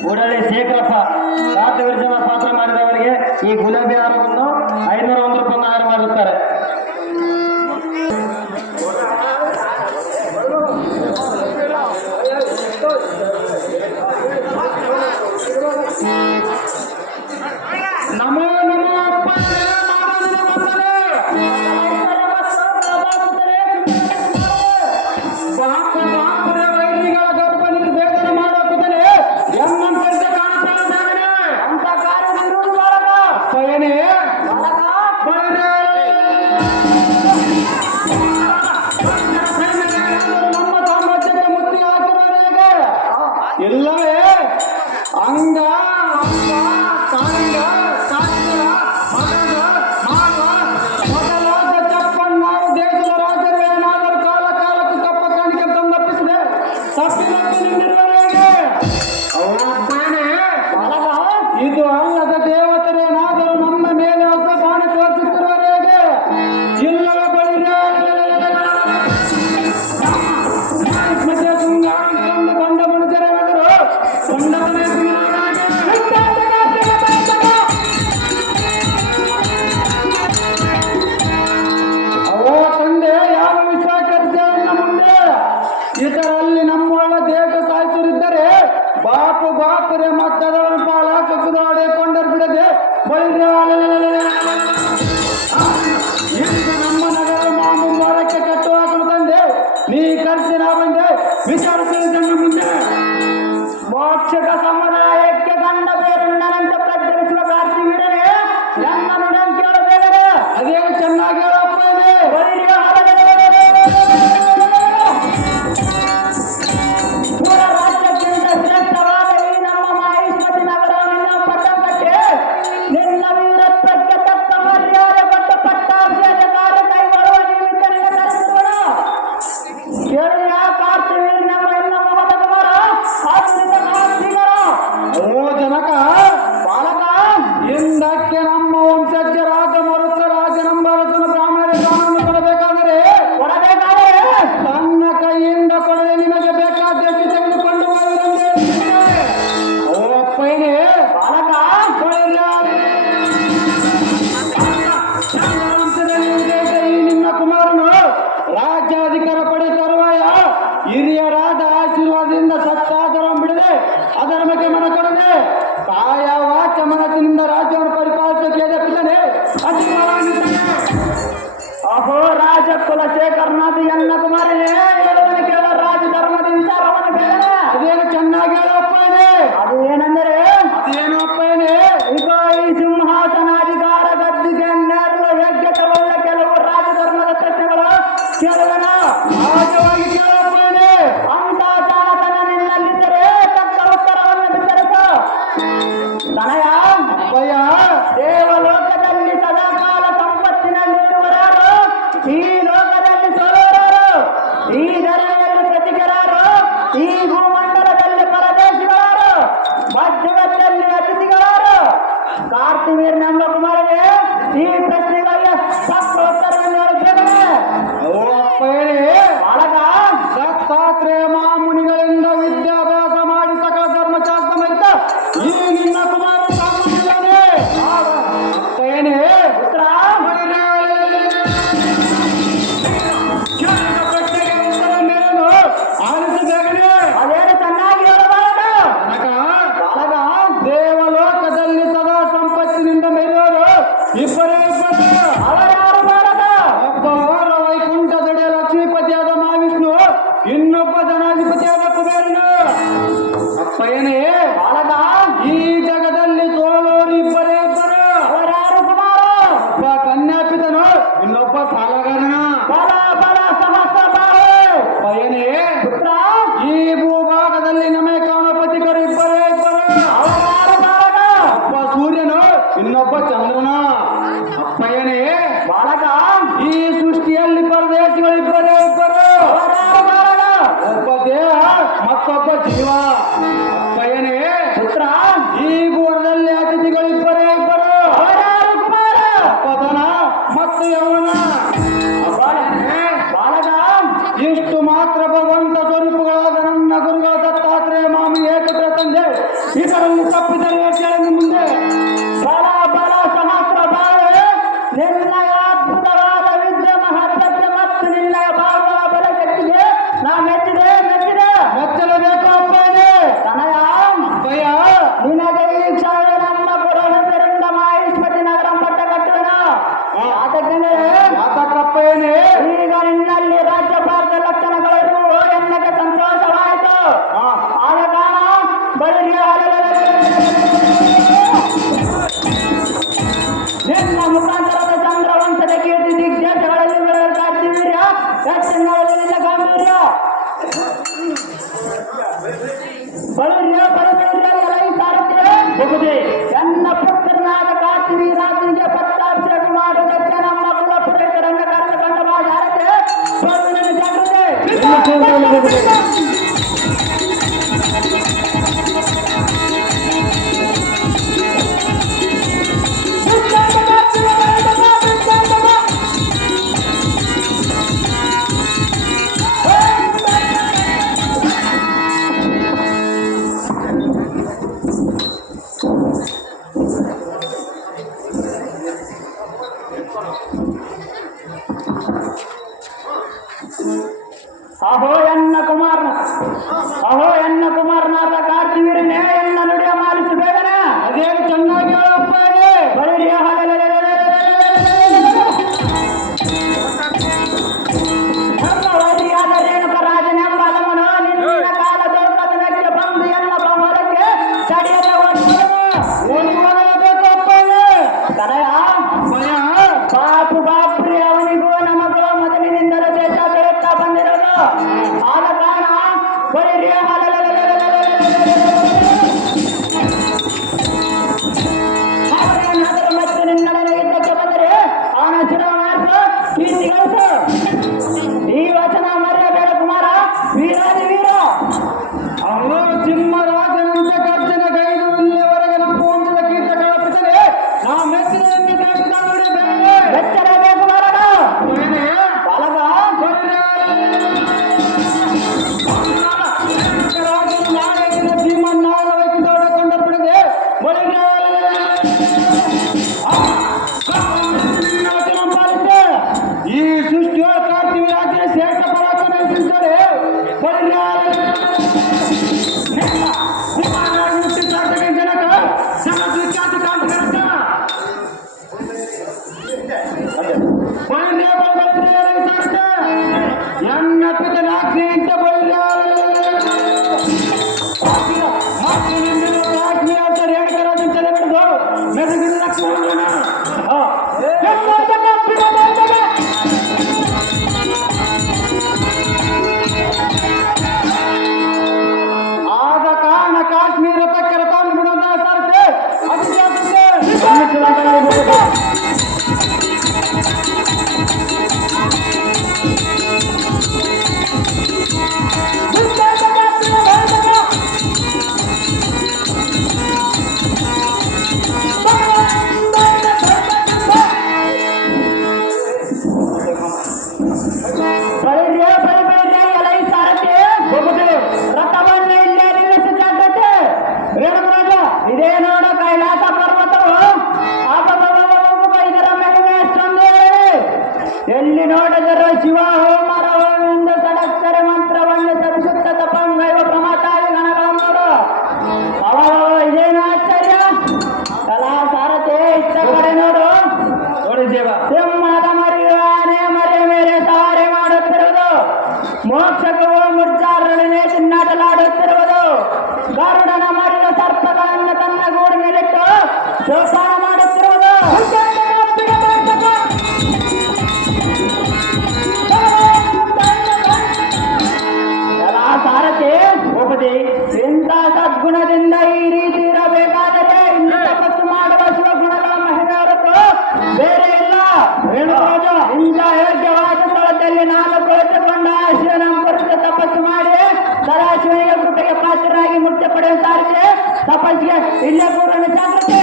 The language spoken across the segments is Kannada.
ಕೂಡಲೇ ಶೇಖರಪ್ಪ ಕಾರ್ತಿವೀರ್ಜನ ಪಾತ್ರ ಮಾಡಿದವರಿಗೆ ಈ ಗುಲಾಬಿ ಹಾರವನ್ನು 501 ರೂಪಾಯಿ ಹಾರ ಮಾಡುತ್ತಾರೆ. ನಮೋ ನಮೋ ಅಪ್ಪ ಎಲ್ಲವೇ ಅಂಗ ಅಂಗ ಕಾಂಗ ಕಾಂಗ ಮಗದ ಮಾವ ಮೊದಲಾದ ಚಪ್ಪಣ್ಣಾರು ದೇಶದ ರಾಜರು ಏನಾದರೂ ಕಾಲ ಕಾಲಕ್ಕೆ ಕಪ್ಪ ಕಾಣಿಕೆ ತಂದಪ್ಪಿಸಿದೆ ತಪ್ಪಿನಕ್ಕೆ ನಿಂದಿರುವವರೆಗೆ ಅವರೊಬ್ಬನೇ ಇದು ಅಲ್ಲದ ದೇವತರೇನಾದರೂ ನಮ್ಮ ಮೇಲೆ ಹೊಸ ಬಾಣ ತೋರಿಸುತ್ತಿರುವವರೆಗೆ ಇಲ್ಲವೇ ಬಳಿರೆ ಬಂದ ಮನುಷ್ಯರ ಇದರಲ್ಲಿ ನಮ್ಮೊಳ ದೇಶ ಸಾಯಿಸರಿದ್ದರೆ ಬಾಪುರೆ ಮತ್ತದವರ ಪಾಲ ಕಕ್ಕುದಾಡಿಕೊಂಡರು ಬಿಡದೆ ಈಗ ನಮ್ಮ ನಗರ ಮಾಮು ಮರಕ್ಕೆ ಕಟ್ಟು ಹಾಕಲು ತಂದೆ ನೀ ಕರ್ಸಿನ ಬಂದೆ ವಿಚಾರಿಸಿದ ಮುಂದೆ ಮೋಕ್ಷಕ ಸಮುದಾಯಕ್ಕೆ ಕಂಡ ಬೇರುಣ್ಣನಂತೆ ಪ್ರಜ್ವಲಿಸುವ ಕಾರ್ತಿವೀರನೇ ನನ್ನ ನುಡಂ ಕೇಳಬೇಕರೆ ಅದೇ ಚೆನ್ನಾಗಿ ಹೇಳಪ್ಪ ಇದೆ ರಾಜ್ಯಕ್ಕಿಂತ ಶ್ರೇಷ್ಠವಾದ ಈ ನಮ್ಮ ಮಹೇಶ್ವರಿ ನಗರವನ್ನು ಪಟ್ಟಣಕ್ಕೆ ನಿನ್ನ ವೀರತ್ವಕ್ಕೆ ತಕ್ಕ ಮರ್ಯಾದೆ ಕೊಟ್ಟ ಪಟ್ಟಾಭಿಷೇಕ ಕೈ ಬರುವ ನಿಮಿತ್ತ ಕರೆಸಿಕೊಳ್ಳ ಕೇಳಿಯ ಕಾರ್ತಿವೀರ್ ನಮ್ಮ ಎಲ್ಲ ಮಹದ ಕುಮಾರ ಓ ಜನಕ ಬಾಲಕ ಹಿಂದಕ್ಕೆ ನಮ್ಮ ವಂಶಜ ರಾಜ ಮರುತ ರಾಜ ನಂಬರಸನ ಬ್ರಾಹ್ಮಣರ ದಾನವನ್ನು ಕೊಡಬೇಕಾದರೆ ತನ್ನ ಕೈಯಿಂದ ಕೊಡದೆ ನಿಮಗೆ ಬೇಕಾದ್ದಕ್ಕೆ ತೆಗೆದುಕೊಂಡು ಓ ಅಪ್ಪಯ್ಯನೇ ಬಾಲಕ ಈ ನಿನ್ನ ಕುಮಾರನು ರಾಜ್ಯಾಧಿಕಾರ ಪಡೆ ತರುವಾಯ ಹಿರಿಯರಾದ ಆಶೀರ್ವಾದದಿಂದ ಸತ್ತಾದರ ಬಿಡದೆ ಅದರ ಬಗ್ಗೆ ಮನ ಕೊಡದೆ ಕಾಯ ವಾಚ ಮನಸ್ಸಿನಿಂದ ರಾಜ್ಯವನ್ನು ಪರಿಪಾಲಿಸಕ್ಕೆ ಎದೆಪ್ಪಿದ್ದಾನೆ ಅಹೋ ರಾಜ ಕುಲಶೇಖರನಾಥ ಎನ್ನ ಕುಮಾರನೇ ಹೇಳುವನು ಕೇಳ ರಾಜ ಧರ್ಮದ ವಿಚಾರವನ್ನು ಕೇಳ ಅದೇನು ಚೆನ್ನಾಗಿ ಹೇಳಪ್ಪ ಇದೆ ಅದು ಏನೆಂದರೆ ಅದೇನು ಅಪ್ಪ ಇದೆ ಈಗ ಈ ಸಿಂಹಾಸನಾಧಿಕಾರ ಗದ್ದಿಗೆ ನೇರಳ ಯೋಗ್ಯತೆ ಉಳ್ಳ ಕೆಲವು ರಾಜ ಧರ್ಮದ ಪ್ರಶ್ನೆಗಳು ಕೇಳುವನ ಸಹಜವಾಗಿ ಕೇಳಪ್ಪ ಇದೆ ಅಂತ ಜಾಣತನ ನಿನ್ನಲ್ಲಿದ್ದರೆ ತಕ್ಕ ಉತ್ತರವನ್ನು ಬಿತ್ತರಿಸ ತನಯ ಅಪ್ಪಯ್ಯ ದೇವಲೋಕದಲ್ಲಿ ಸದಾಕಾಲ ಸಂಪತ್ತಿನಲ್ಲಿರುವರಾರು ಈ ಲೋಕದಲ್ಲಿ ಸೋಲುವರಾರು ಈ ಧರೆಯಲ್ಲಿ ಪ್ರತಿಕರಾರು ಈ ಭೂಮಂಡಲದಲ್ಲಿ ಪರದೇಶಿಗಳಾರು ಮಧ್ಯದಲ್ಲಿ ಅತಿಥಿಗಳಾರು ಕಾರ್ತಿವೀರ್ ನಮ್ಮ ಕುಮಾರನೇ ಈ ಪ್ರಶ್ನೆಗಳಿಗೆ ತಕ್ಕ ಉತ್ತರವನ್ನು ಹೇಳುತ್ತೇನೆ ಓ ಅಪ್ಪಯ್ಯನೇ ಬಾಲಕ ದತ್ತಾತ್ರೇಯ ಮಹಾಮುನಿಗಳಿಂದ ವಿದ್ಯಾಭ್ಯಾಸ ಮಾಡಿ ಸಕಲ ಧರ್ಮಶಾಸ್ತ್ರ ಮರಿತ ಈ ನಿನ್ನ ಕುಮಾರ ಸಾಗುತ್ತಿದ್ದಾನೆ ಅಪ್ಪಯ್ಯನೇ ಪುತ್ರ ಆಲಿಸಬೇಕೇ ಅದೇನು ಚೆನ್ನಾಗಿ ಹೇಳಬಾರದು ಬಾಲಕ ದೇವಲೋಕದಲ್ಲಿ ಸದಾ ಸಂಪತ್ತಿನಿಂದ ಮೆರೆಯೋರು ಇಬ್ಬರೇ ಇಬ್ಬರು ಅವರ್ಯಾರು ಬಾಲಕ ಒಬ್ಬ ವೈಕುಂಠದೊಡೆಯ ಲಕ್ಷ್ಮೀಪತಿಯಾದ ಮಹಾವಿಷ್ಣು ಇನ್ನೊಬ್ಬ ಧನಾಧಿಪತಿಯಾದ ಕುಬೇರನು ಅಪ್ಪಯ್ಯನೇ ಬಾಲಕ ಈ ಜಗದಲ್ಲಿ ಸೋಲೋರು ಇಬ್ಬರೇ ಇಬ್ಬರು ಅವರ್ಯಾರು ಕುಮಾರ ಒಬ್ಬ ಕನ್ಯಾಪಿತನು ಇನ್ನೊಬ್ಬ ಸಾಲಗಾರನ ಬಲ ಬಲ ಸಹಸ್ರ ಬಾಳೆ ಅಪ್ಪಯ್ಯನೇ ಪುತ್ರ ಈ ಭೂಭಾಗದಲ್ಲಿ ನಮಗೆ ಕಾಣಪತಿಕರು ಇಬ್ಬರೇ ಇಬ್ಬರು ಅವರ್ಯಾರು ಬಾಲಕ ಒಬ್ಬ ಸೂರ್ಯನು ಇನ್ನೊಬ್ಬ ಚಂದ್ರನ ಅಪ್ಪಯ್ಯನೇ ಬಾಲಕ ಈ ಸೃಷ್ಟಿಯಲ್ಲಿ ಪರದೇಶಿಗಳಿಬ್ಬರೇ ಇಬ್ಬರು ಅವರ್ಯಾರು ಬಾಲಕ ಒಬ್ಬ ದೇಹ ಮತ್ತೊಬ್ಬ ಜೀವ ಅಪ್ಪಯ್ಯ ಇದರಲ್ಲಿ ತಪ್ಪಿದರೆ ಕೇಳಿ ಮುಂದೆ ಬಲ ಬಲ ಸಹಸ್ರ ಬಾಳೆ ನಿನ್ನಯ ಅದ್ಭುತವಾದ ವಿದ್ಯೆ ಮಹತ್ವಕ್ಕೆ ಮತ್ತು ನಿನ್ನಯ ಬಾಳುವ ಬಲಶಕ್ತಿಗೆ ನಾ ಮೆಚ್ಚಿದೆ ಮೆಚ್ಚಲೇಬೇಕು ಅಪ್ಪನೇ ತನಯ ಅಪ್ಪಯ್ಯ. ನಿನಗೆ ಈ ಕ್ಷಣ ನಮ್ಮ ಪುರೋಹಿತರಿಂದ ಮಾಹಿಷ್ಮತಿ ನಗರ ಪಟ್ಟ ಕಟ್ಟುವೆನು. ಯಾತಕ್ಕಪ್ಪಯ್ಯನೇ ಈಗ ನಿನ್ನಲ್ಲಿ ರಾಜ್ಯಭಾರದ ಲಕ್ಷಣಗಳಿರುವು ಎನ್ನಕ್ಕೆ ಸಂತೋಷವಾಯಿತು. ಆದ ಕಾರಣ ಬಳಿಗೆ ನಿನ್ನ ಮುಖಾಂತರದ ಚಂದ್ರವಂಶದ ಕೀರ್ತಿ ದಿಗ್ದೇಶಗಳಲ್ಲಿ ಬೆಳೆಯುತ್ತೀವಿರ್ಯ ಹೆಚ್ಚಿನಲ್ಲಿ ನಿನ್ನ ಗಾಂಭೀರ್ಯ ಬಳಿರ್ಯ ಎಲೈ ಸಾರಥ್ಯ ಹೋಗುದೇ ಎನ್ನ ಪುತ್ರನಾದ ಕಾರ್ತಿವಿ ರಾಜನಿಗೆ ಪಟ್ಟಾಭಿಷೇಕ ಮಾಡುವುದಕ್ಕೆ ನಮ್ಮ ಕುಲ ಪುರೇತ ರಂಗಕಾರನ ಕಂಡವಾದ ಆರತೆ ಬರುವಿನ ಜಾಗೃತೆ. ಅಹೋ ಎನ್ನ ಕುಮಾರನಾದ ಕಾರ್ತಿವೀರನೇ ಎನ್ನ ನುಡಿಯ ಮಾಲಿಸಿ ಬೇಗನೆ ಅದೇನು ಚೆನ್ನಾಗಿ ಹೇಳಪ್ಪಯ್ಯನೇ ಬಳಿರಿಯ ವೈರಿಯಾದ ರೇಣುಕ ರಾಜನೆಂಬ ಅಲಮನು ನಿನ್ನ ಕಾಲ ದೊಡ್ಡದನಕ್ಕೆ ಬಂದು ಎನ್ನ ಹೊರಕ್ಕೆ ತಡೆಯದೆ ಓಡಿಬೇಕು ಅಪ್ಪಯ್ಯನೇ ತನಯ ಅಪ್ಪಯ್ಯ ಬಾಪ್ರಿ ಅವನಿಗೂ ನಮಗೂ ಮೊದಲಿನಿಂದಲೂ ದೇಶ ಬೆಳೆಯುತ್ತಾ ಬಂದಿರೋದು. ಆದ ಕಾರಣ ಬಳಿರಿಯ ಏನಾದರೂ ಮತ್ತೆ ನಿನ್ನೊಡನೆ ಯುದ್ಧಕ್ಕೆ ಬಂದರೆ ಅವನ ಶಿರಮಾರ್ಗ ಕೀರ್ತಿ ಗಳಿಸು. ಈ ವಚನ ಮರೆಯಬೇಡ ಕುಮಾರ, ವೀರಾದಿ ವೀರ. ಅವನು ಸಿಂಹರಾಜನಂತೆ ಗರ್ಜನ ಗೈದು ಇಲ್ಲಿಯವರೆಗೆ ನಮ್ಮ ವಂಶದ ಕೀರ್ತ ಕಳಪಿಸದೆ ನಾ ಮೆಚ್ಚಿದಂತೆ ಎಚ್ಚರಬೇಕು ಮಾರಣ ಬಲಗ ಈ ಸೃಷ್ಟಿಯ ಕಾರ್ತಿವಿ ರಾಜ್ಯ ಶ್ರೇಷ್ಠ ಪರಾಕ್ರಮ ಎನಿಸಿದ್ದಾರೆ. ಜನಕ ವಿಖ್ಯಾತ ಕಾಂತಿಕರಕ ಎನ್ನ ಪಿತನಾಗ್ನಿ ಇಂತ ಆಗ್ನಿ ಅಂತ ರೇಣುಕರಾಜನ್ ತಲೆ ಬಿಡ್ದು ಮೆದುಗಿನ ಲಕ್ಷಣ ಆದ ಕಾರಣ ಕಾಶ್ಮೀರ ತಕ್ಕ ರಥವನ್ನು ಬಿಡುವಂತಹ ಸಾರಥಿ ಎಲೈ ಸಾರಥಿ ರಥವನ್ನು ಇಲ್ಲೇ ನಿಲ್ಲಿಸಿ ಜಾಗ್ರತೆ. ರೇಣುರಾಜ ಇದೇ ನೋಡ ಕೈಲಾಸ ಪರ್ವತವು ಇದರ ಮಹಿಮೆ ಎಷ್ಟೊಂದು ಎಲ್ಲಿ ನೋಡಿದರೆ ಶಿವ ಹೋಮರ ಹೋಮದಿಂದ ಸಡಕ್ಷರ ಮಂತ್ರವನ್ನು ಜಪಿಸುತ್ತ ತಪಂಗೈವ ಪ್ರಮಾತಾದಿ ಗಣಗಳನ್ನು ನೋಡು. ಇದೇನು ಆಶ್ಚರ್ಯ ಕಲಾ ಸಾರಥಿ ಇಷ್ಟ ಕಡೆ ನೋಡು. ನೋಡಿದ್ದೇವ ಸಿಂಹದ ಮರಿಯಾನೆ ಮರೆ ಮೇಲೆ ಸವಾರಿ ಮಾಡುತ್ತಿರುವುದು, ಮೋಕ್ಷಕವು ಮುರ್ಜಾರೊಡನೆ ಚಿನ್ನಾಟಲಾಡುತ್ತಿರುವುದು, ಗರುಡನ ಮರಿಯ ಸರ್ಪಗಳನ್ನು ತನ್ನ ಗೂಡಿನಲ್ಲಿಟ್ಟು ಶೋಷಣ ಮಾಡುತ್ತಿರುವುದು. ಎಲ್ಲ ಸಾರಥಿ ಒಪ್ಪದಿ ಇಂಥ ಸದ್ಗುಣದಿಂದ ಈ ರೀತಿ ಇರಬೇಕಾದರೆ ಇನ್ನು ತಪಸ್ಸು ಮಾಡುವ ಶಿವಗುಣಗಳ ಮಹಿಮೆ ಹೊರತು ಬೇರೆ ಇಲ್ಲ. ರೇಣುರಾಜ ಇಂಥ ಯೋಗ್ಯವಾದ ಸ್ಥಳದಲ್ಲಿ ನಾನು ಕುಳಿತುಕೊಂಡ ಶಿವನ ಕುರಿತು ತಪಸ್ಸು ಮಾಡಿ ಸದಾಶಿವನಿಗೆ ಕೃಪೆಗೆ ಪಾತ್ರರಾಗಿ ಮುಕ್ತಿ ಪಡೆಯುವ ಸಾರಿಗೆ ತಪಸ್ಸಿಗೆ ಇಲ್ಲೇ ಪೂರ್ಣ ಜಾಗೃತಿ.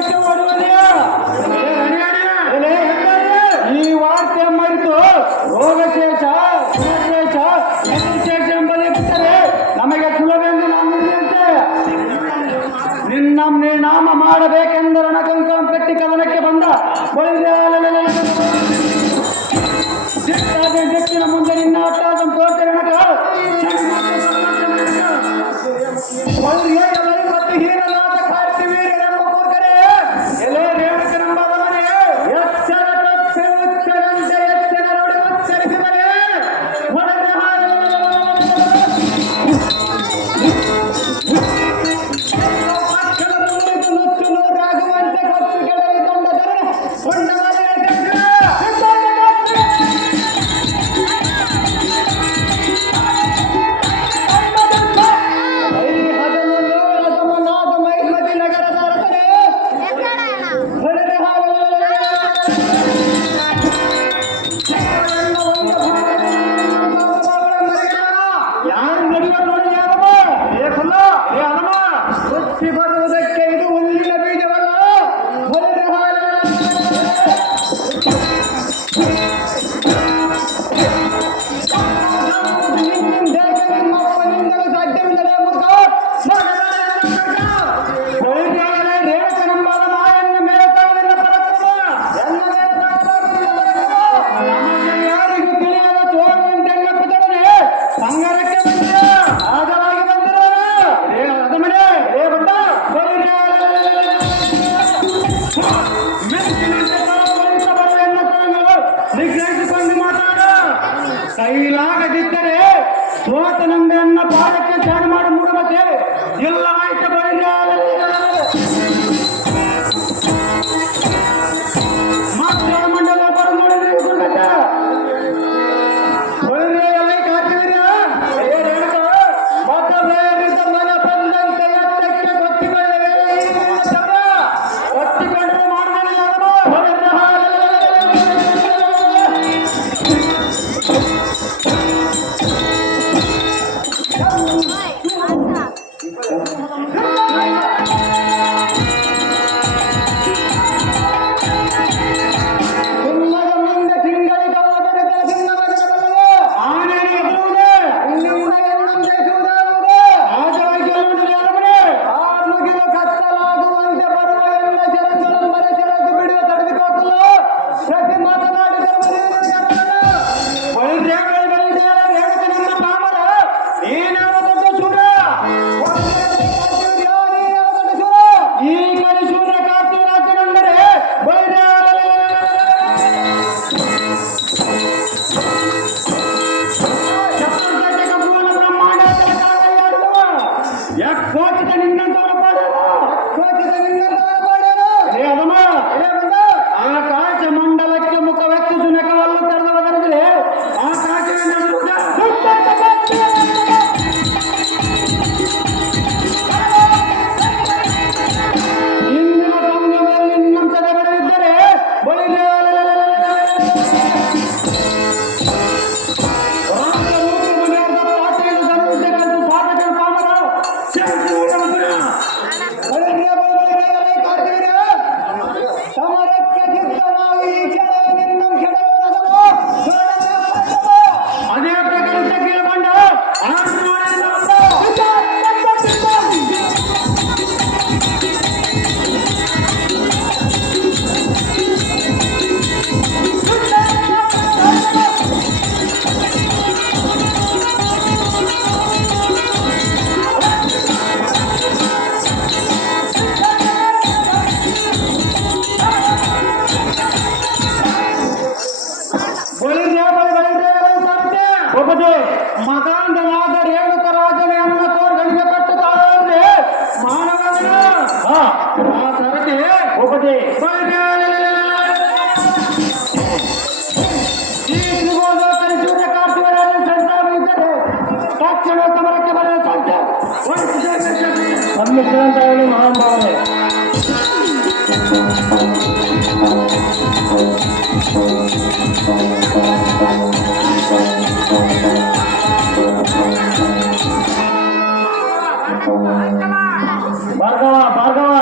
ಪಟ್ಟಣಕ್ಕೆ ಓಡುವನೆಯ ಈ ವಾರ್ತೆ ಮರೆತು ರೋಗಶೇಷ ಶೇಷ ಶೇಷ ಎಂಬುದೇ ಬಿಟ್ಟರೆ ನಮಗೆ ಸುಲಭೆಂದು ನಾನು ನುಡಿಯುವಂತೆ ನಿನ್ನ ನಾಮ ಮಾಡಬೇಕೆಂದರೆ ನಕಂಕಂ ಕಟ್ಟಿ ಕದನಕ್ಕೆ ಬಂದ ಜಟ್ಟಿನ ಮುಂದೆ ನಿನ್ನ ಅಟ್ಟಾದ ತೋರ್ತೆ ಗಣಕ ಮತ್ತು ಹೀರನಾಥ ಕಾರ್ತಿವೀರ ಎಂಬ ಮೂರ್ಖರೇ ಎಲ್ಲೋ ರೇಣುಕನೆಂಬವನೇ ಎಚ್ಚರ ತಪ್ಪಿ ಉಚ್ಚರಂತೆ ಎಚ್ಚರ ನೋಡಿ ಉಚ್ಚರಿಸಿದರೆ ಹೊಡೆದ ನುಚ್ಚು ನೂರಾಗುವಂತೆ ಕೊಟ್ಟು ಕೆಳಗೆ ತಂಡದರೆ ಕೊಂಡವರೇ ಬರುವುದಕ್ಕೆ ಇದು ಹುಲ್ಲಿನ ಬೀಜವಲ್ಲ ಸಾಧ್ಯವಿಲ್ಲದೆ ರೇಣುಕನೆಂಬ ಮಾಯನ್ನು ಮೇಲುತ್ತವರಿಂದ ಪರಕ್ರಮ ಯಾರಿಗೂ ತಿಳಿಯದ ಚೋರನೆಂದೆನ್ನಪ್ಪುತ್ತವನೇ ಸಂಗರಕ್ಕೆ ಬಂದ ಆದವಾಗಿ ಬಂದರು ಅದಮನೆ ರೇ ಬಂದ ನಿಗ್ರಹಿಸಿಕೊಂಡು ಮಾತಾಡ ಕೈಲಾಗದಿದ್ದರೆ ಸೋತ ನಂಬೆಯನ್ನ ಪಾದಕ್ಕೆ ಚಾಡು ಮಾಡಿ ಮೂಡಬತ್ತೆ ಇಲ್ಲವಾಯ್ತು ಮಾತ್ರ ಮಂಡಲ ಬರ ನೋಡಿದ್ರೆ ಎಲ್ಲ ಕಾತಿವೀರ್ಯ ಮತಬೇರಿದ ಮನ ಬಂದಂತೆ ಎತ್ತಕ್ಕೆ ಗೊತ್ತಿಕೊಳ್ಳವೆ ಒತ್ತಿಕೊಂಡ್ರೆ ಮಾಡಲಿಲ್ಲ ಕೋಚಿತ ನಿನ್ನಂತವರ ಆಕಾಶ ಮಂಡಲಕ್ಕೆ ಮುಖವೆತ್ತು ನೆಕವಲ್ಲು ತೆರೆದವರೆಂದರೆ ಆಕಾಶವೇ ನಡೆಯುವುದ ಇಂದಿನ ಸಂಗಮದಲ್ಲಿ ನಿನ್ನಂತದ ಬಡವಿದ್ದರೆ ಅದೇ ಪ್ರಕಾರ ಕೇಳಿಕೊಂಡ ಮಗಾಂಧನಾದ ರೇಣುಕ ರಾಜನೆಯನ್ನ ತೋರ್ಗಡಿಗೆ ಕಟ್ಟುತ್ತಾಳೆ ಮಾನವನ ಆ ಸರತಿ ಒಪ್ಪದೆ ಈ ತ್ರಿಭುವನ ಸೂರ್ಯ ಕಾರ್ತಿವರಲ್ಲಿ ಸಂಚಾರವಿದ್ದರೆ ತಕ್ಷಣ ಸಮರಕ್ಕೆ ಬರಲು ಸಾಧ್ಯ ಸಮ್ಮಿಶ್ರ ಅಂತ ಹೇಳಿ ಮಹಾನುಭಾವನೆ ಭಾರ್ಗವ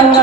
ಎಲ್ಲ